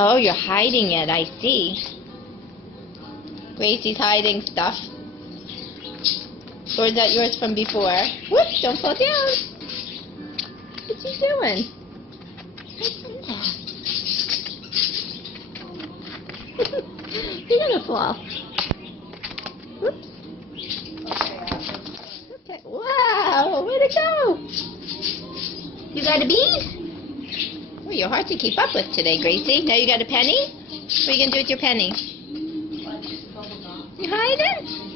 Oh, you're hiding it. I see. Gracie's hiding stuff. Or is that yours from before? Whoops, don't fall down. What's she doing? You're gonna fall. Whoops. Okay. Wow, where'd it go? You got a bead? Oh, you're hard to keep up with today, Gracie. Now you got a penny? What are you gonna do with your penny? You hide it?